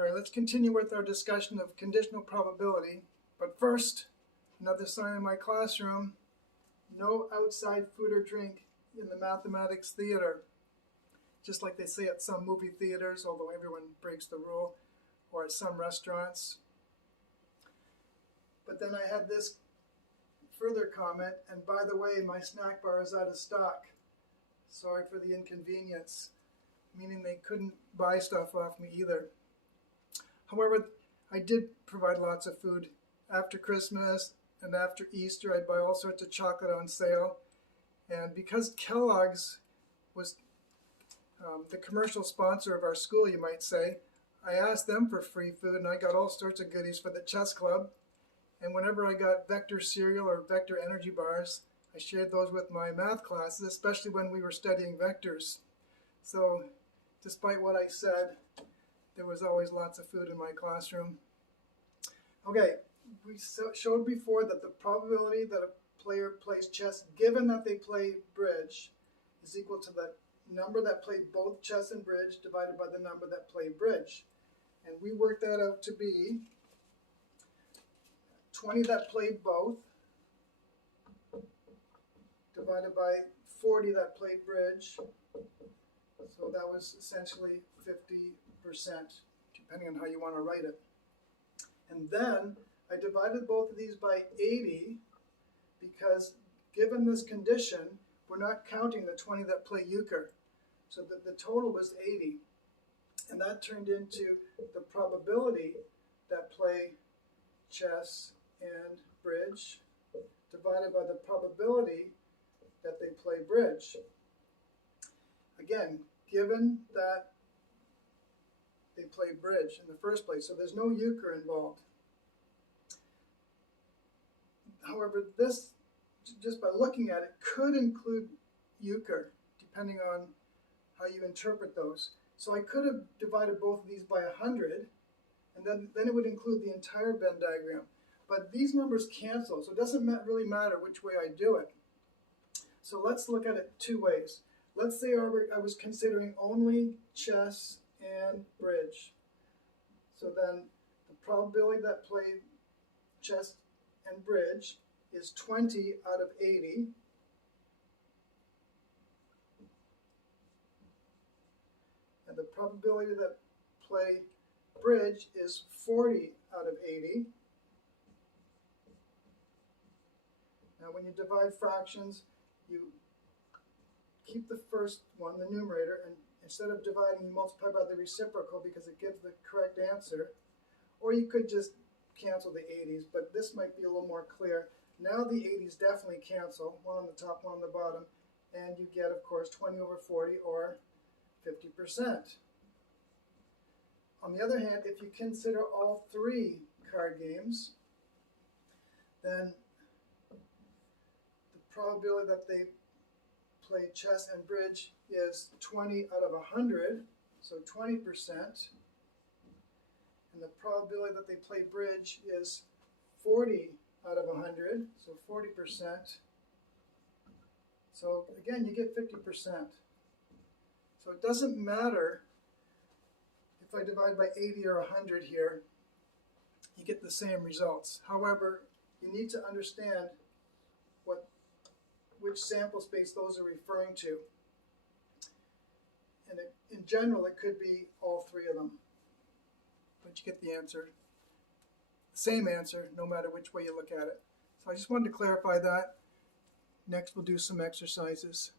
Alright, let's continue with our discussion of conditional probability. But first, another sign in my classroom: no outside food or drink in the mathematics theater. Just like they say at some movie theaters, although everyone breaks the rule, or at some restaurants. But then I had this further comment, and by the way, my snack bar is out of stock. Sorry for the inconvenience, meaning they couldn't buy stuff off me either. However, I did provide lots of food. After Christmas and after Easter, I'd buy all sorts of chocolate on sale. And because Kellogg's was the commercial sponsor of our school, you might say, I asked them for free food, and I got all sorts of goodies for the chess club. And whenever I got Vector cereal or Vector energy bars, I shared those with my math classes, especially when we were studying vectors. So despite what I said, there was always lots of food in my classroom. Okay, we showed before that the probability that a player plays chess, given that they play bridge, is equal to the number that played both chess and bridge divided by the number that played bridge. And we worked that out to be 20 that played both divided by 40 that played bridge. So that was essentially 50%, depending on how you want to write it. And then I divided both of these by 80 because given this condition, we're not counting the 20 that play euchre. So the total was 80. And that turned into the probability that play chess and bridge divided by the probability that they play bridge. Again, given that they play bridge in the first place, so there's no euchre involved. However, this, just by looking at it, could include euchre, depending on how you interpret those. So I could have divided both of these by 100, and then it would include the entire Venn diagram. But these numbers cancel, so it doesn't really matter which way I do it. So let's look at it two ways. Let's say I was considering only chess and bridge. So then the probability that play chess and bridge is 20 out of 80. And the probability that play bridge is 40 out of 80. Now when you divide fractions, you keep the first one, the numerator, and instead of dividing, you multiply by the reciprocal because it gives the correct answer. Or you could just cancel the 80s, but this might be a little more clear. Now the 80s definitely cancel, one on the top, one on the bottom, and you get, of course, 20 over 40, or 50%. On the other hand, if you consider all three card games, then the probability that they play chess and bridge is 20 out of 100, so 20%. And the probability that they play bridge is 40 out of 100, so 40%. So again, you get 50%. So it doesn't matter if I divide by 80 or 100 here, you get the same results. However, you need to understand which sample space those are referring to. And in general, it could be all three of them. But you get the answer. Same answer, no matter which way you look at it. So I just wanted to clarify that. Next, we'll do some exercises.